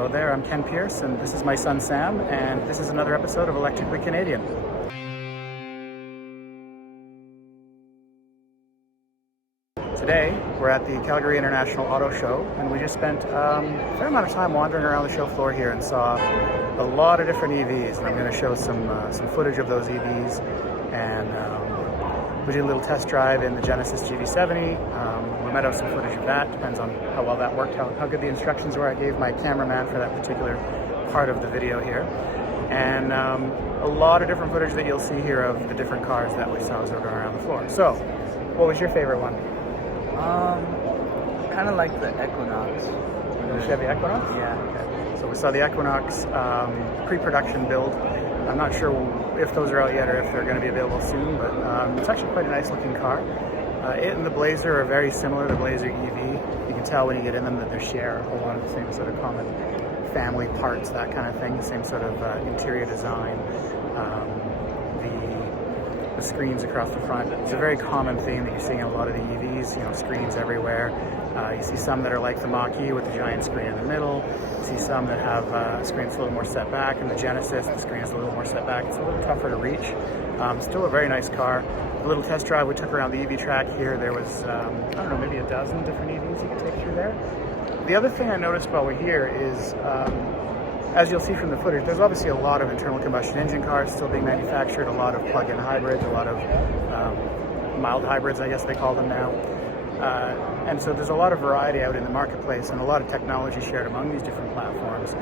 Hello there, I'm Ken Pierce, and this is my son Sam, and this is another episode of Electrically Canadian. Today, we're at the Calgary International Auto Show, and we just spent a fair amount of time wandering around the show floor here and saw a lot of different EVs, and I'm going to show some footage of those EVs, and we did a little test drive in the Genesis GV70. We might have some footage of that, depends on how well that worked, how good the instructions were I gave my cameraman for that particular part of the video here. And a lot of different footage that you'll see here of the different cars that we saw as we were going around the floor. So, what was your favorite one? Kind of like the Equinox. The Chevy Equinox? Yeah. Okay. So we saw the Equinox pre-production build. I'm not sure if those are out yet or if they're going to be available soon, but it's actually quite a nice looking car. It and the Blazer are very similar, the Blazer EV. You can tell when you get in them that they share a lot of the same sort of common family parts, that kind of thing, the same sort of interior design. The screens across the front. It's a very common theme that you see in a lot of the EVs, you know, screens everywhere. You see some that are like the Mach-E with the giant screen in the middle. You see some that have screens a little more set back. In the Genesis, the screen is a little more set back. It's a little tougher to reach. Still a very nice car. A little test drive we took around the EV track here. There was, I don't know, maybe a dozen different EVs you could take through there. The other thing I noticed while we're here is, as you'll see from the footage, there's obviously a lot of internal combustion engine cars still being manufactured, a lot of plug-in hybrids, a lot of mild hybrids, I guess they call them now. And so there's a lot of variety out in the marketplace and a lot of technology shared among these different platforms.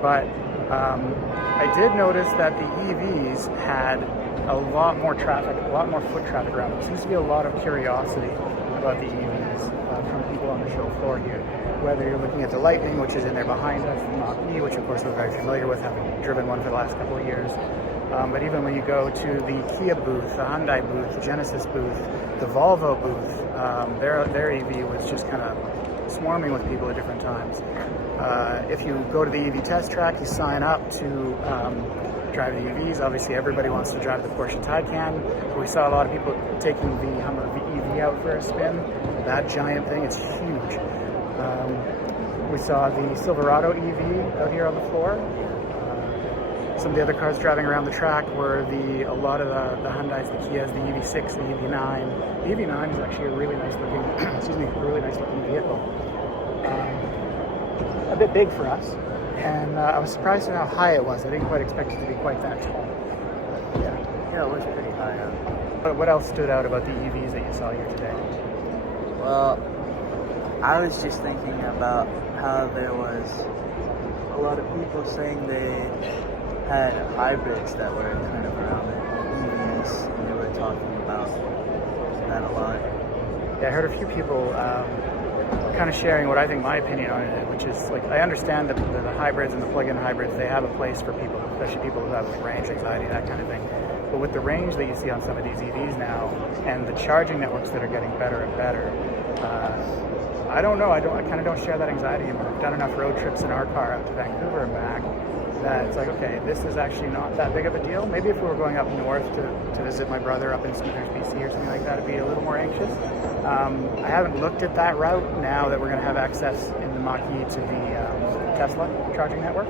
But I did notice that the EVs had a lot more traffic, a lot more foot traffic around them. There seems to be a lot of curiosity about the EVs from people on the show floor here. Whether you're looking at the Lightning, which is in there behind us, the Mach-E, which of course we're very familiar with, having driven one for the last couple of years. But even when you go to the Kia booth, the Hyundai booth, the Genesis booth, the Volvo booth, their EV was just kind of swarming with people at different times. If you go to the EV test track, you sign up to drive the EVs. Obviously everybody wants to drive the Porsche Taycan. We saw a lot of people taking the Hummer EV out for a spin. That giant thing, it's huge. We saw the Silverado EV out here on the floor. Some of the other cars driving around the track were a lot of the Hyundais, the Kias, the EV6, the EV9. The EV9 is actually a really nice looking, vehicle. A bit big for us, and I was surprised at how high it was. I didn't quite expect it to be quite that tall. Yeah, it was pretty high up. What else stood out about the EVs that you saw here today? Well, I was just thinking about how there was a lot of people saying they had hybrids that were kind of around it, EVs, and they were talking about that a lot. Yeah, I heard a few people kind of sharing what I think my opinion on it, which is, like, I understand that the hybrids and the plug-in hybrids, they have a place for people, especially people who have range anxiety, that kind of thing. But with the range that you see on some of these EVs now, and the charging networks that are getting better and better, I don't know. I kind of don't share that anxiety anymore. I've done enough road trips in our car out to Vancouver and back that it's like, okay, this is actually not that big of a deal. Maybe if we were going up north to visit my brother up in Smithers, BC or something like that, I'd be a little more anxious. I haven't looked at that route now that we're going to have access in the Mach-E to the Tesla charging network.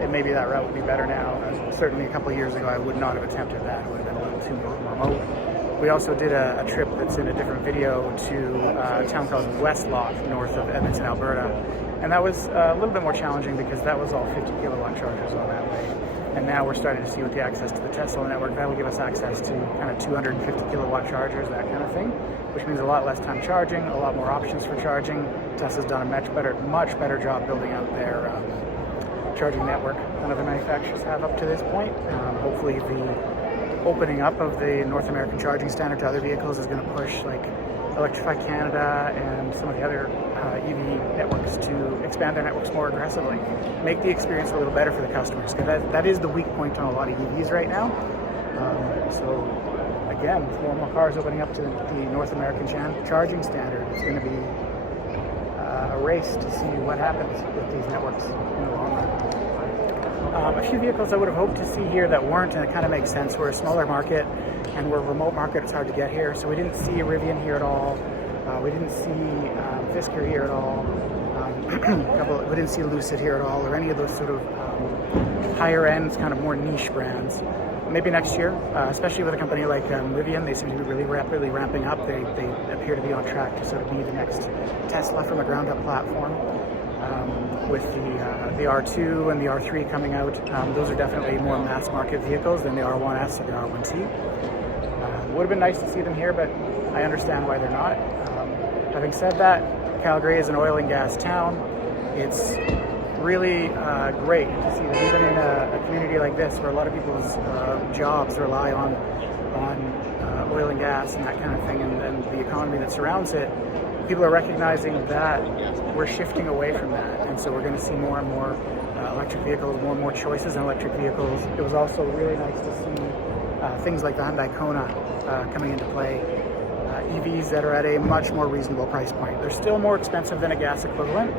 And maybe that route would be better now. Certainly a couple of years ago, I would not have attempted that. It would have been a little too remote. We also did a trip that's in a different video to a town called Westlock, north of Edmonton, Alberta. And that was a little bit more challenging because that was all 50 kilowatt chargers on that way. And now we're starting to see with the access to the Tesla network, that will give us access to kind of 250 kilowatt chargers, that kind of thing, which means a lot less time charging, a lot more options for charging. Tesla's done a much better job building out their charging network than other manufacturers have up to this point. Hopefully the opening up of the North American charging standard to other vehicles is going to push, like, Electrify Canada and some of the other EV networks to expand their networks more aggressively, make the experience a little better for the customers, because that is the weak point on a lot of EVs right now. So again, with more cars opening up to the North American charging standard, it's going to be a race to see what happens with these networks in the long run. A few vehicles I would have hoped to see here that weren't, and it kind of makes sense. We're a smaller market, and we're a remote market. It's hard to get here, so we didn't see a Rivian here at all. We didn't see Fisker here at all. we didn't see Lucid here at all, or any of those sort of higher end, kind of more niche brands. Maybe next year, especially with a company like Rivian, they seem to be really rapidly ramping up. They appear to be on track to sort of be the next Tesla from a ground up platform. With the R2 and the R3 coming out, those are definitely more mass market vehicles than the R1S or the R1T. Would have been nice to see them here, but I understand why they're not. Having said that, Calgary is an oil and gas town. It's really great to see that even in a community like this, where a lot of people's jobs rely on oil and gas and that kind of thing, and the economy that surrounds it, people are recognizing that we're shifting away from that, and so we're going to see more and more electric vehicles, more and more choices in electric vehicles. It was also really nice to see things like the Hyundai Kona coming into play. EVs that are at a much more reasonable price point. They're still more expensive than a gas equivalent.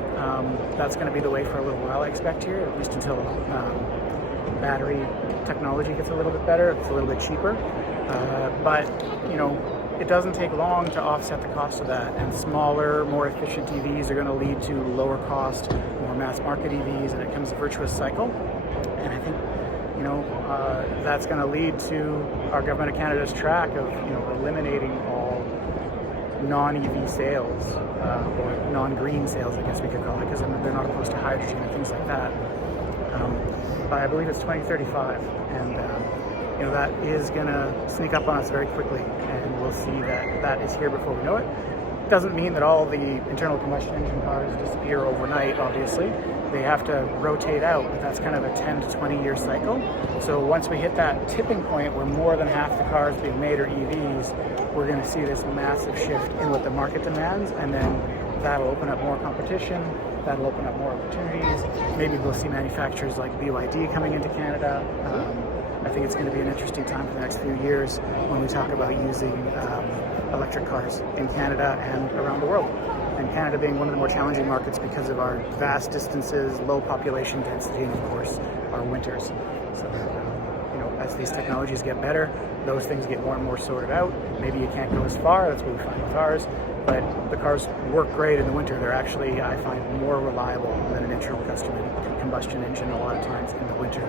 That's going to be the way for a little while, I expect here, at least until battery technology gets a little bit better. It's a little bit cheaper. But, you know, it doesn't take long to offset the cost of that. And smaller, more efficient EVs are going to lead to lower cost, more mass market EVs, and it becomes a virtuous cycle. And I think, you know, that's going to lead to our Government of Canada's track of, you know, eliminating all non-EV sales, or non-green sales, I guess we could call it, because they're not opposed to hydrogen and things like that. But I believe it's 2035, and you know, that is going to sneak up on us very quickly, and we'll see that is here before we know it. Doesn't mean that all the internal combustion engine cars disappear overnight, obviously. They have to rotate out, but that's kind of a 10 to 20 year cycle. So once we hit that tipping point where more than half the cars being made are EVs, we're going to see this massive shift in what the market demands, and then that'll open up more competition, that'll open up more opportunities. Maybe we'll see manufacturers like BYD coming into Canada. I think it's going to be an interesting time for the next few years when we talk about using electric cars in Canada and around the world. And Canada being one of the more challenging markets because of our vast distances, low population density, and of course our winters. So, you know, as these technologies get better, those things get more and more sorted out. Maybe you can't go as far, that's what we find with ours, but the cars work great in the winter. They're actually, I find, more reliable than an internal combustion engine a lot of times in the winter.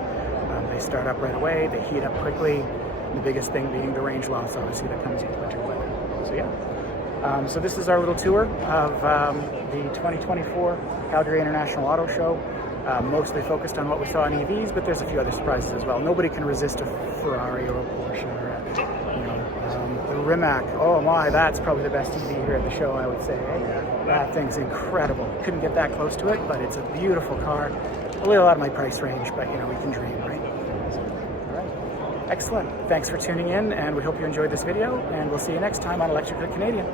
They start up right away, they heat up quickly, the biggest thing being the range loss, obviously, that comes with winter weather. So yeah. So this is our little tour of the 2024 Calgary International Auto Show. Mostly focused on what we saw in EVs, but there's a few other surprises as well. Nobody can resist a Ferrari or a Porsche or a Rimac. Oh my, that's probably the best EV here at the show, I would say. That thing's incredible. Couldn't get that close to it, but it's a beautiful car. A little out of my price range, but you know, we can dream, right? All right. Excellent. Thanks for tuning in, and we hope you enjoyed this video, and we'll see you next time on Electric Canadian.